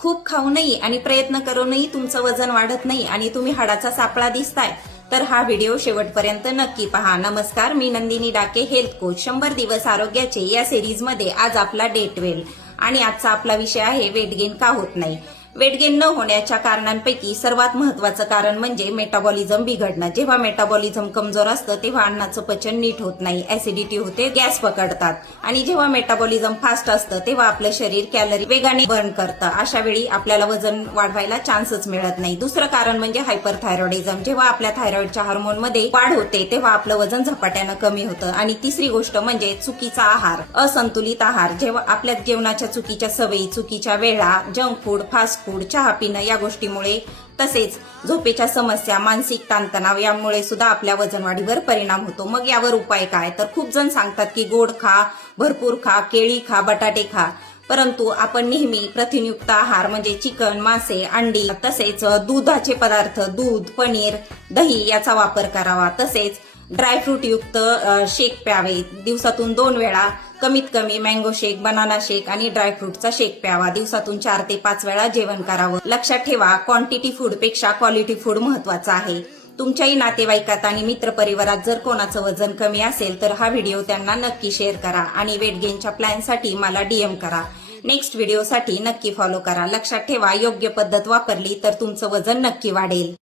खूप खाऊनही आणि प्रयत्न करूनही तुमचं वजन वाढत नाही आणि तुम्ही हाडाचा सापळा दिसताय, तर हा व्हिडिओ शेवटपर्यंत नक्की पहा. नमस्कार, मी नंदिनी डाके, हेल्थ कोच. 100 दिवस आरोग्याचे या सिरीजमध्ये आज आपला डे 12 आणि आजचा आपला विषय आहे वेट गेन का होत नाही. वेट गेन न होण्याच्या कारणांपैकी सर्वात महत्वाचं कारण म्हणजे मेटाबॉलिझम बिघडणं. जेव्हा मेटाबॉलिझम कमजोर असतं तेव्हा अन्नाचं पचन नीट होत नाही, ऍसिडिटी होते, गॅस पकडतात. आणि जेव्हा मेटाबॉलिझम फास्ट असतं तेव्हा आपलं शरीर कॅलरी वेगाने बर्न करतं. अशा वेळी आपल्याला वजन वाढवायला चान्सच मिळत नाही. दुसरं कारण म्हणजे हायपरथायरॉइडिझम. जेव्हा आपल्या थायरॉइडच्या हार्मोनमध्ये वाढ होते तेव्हा आपलं वजन झपाट्यानं कमी होतं. आणि तिसरी गोष्ट म्हणजे चुकीचा आहार, असंतुलित आहार. जेव्हा आपल्या जेवणाच्या चुकीच्या सवयी, चुकीच्या वेळा, जंक फूड, फास्ट फूड, चहा पिणं या गोष्टीमुळे, तसेच झोपेच्या समस्या, मानसिक ताणतणाव यामुळे सुद्धा आपल्या वजनवाढीवर परिणाम होतो. मग यावर उपाय काय? तर खूप जण सांगतात की गोड खा, भरपूर खा, केळी खा, बटाटे खा. परंतु आपण नेहमी प्रथिनयुक्त आहार म्हणजे चिकन, मासे, अंडी, तसेच दुधाचे पदार्थ, दूध, पनीर, दही याचा वापर करावा. तसेच ड्रायफ्रूट युक्त शेक प्यावे. दिवसातून 2 वेळा कमीत कमी मँगो शेक, बनाना शेक आणि ड्रायफ्रूटचा शेक प्यावा. दिवसातून 4 ते 5 वेळा जेवण करावं. लक्षात ठेवा, क्वांटिटी फूड पेक्षा क्वालिटी फूड महत्वाचं आहे. तुमच्याही नातेवाईकात आणि मित्रपरिवारात जर कोणाचं वजन कमी असेल तर हा व्हिडिओ त्यांना नक्की शेअर करा आणि वेट गेनच्या प्लॅनसाठी मला DM करा. नेक्स्ट व्हिडिओसाठी नक्की फॉलो करा. लक्षात ठेवा, योग्य पद्धत वापरली तर तुमचं वजन नक्की वाढेल.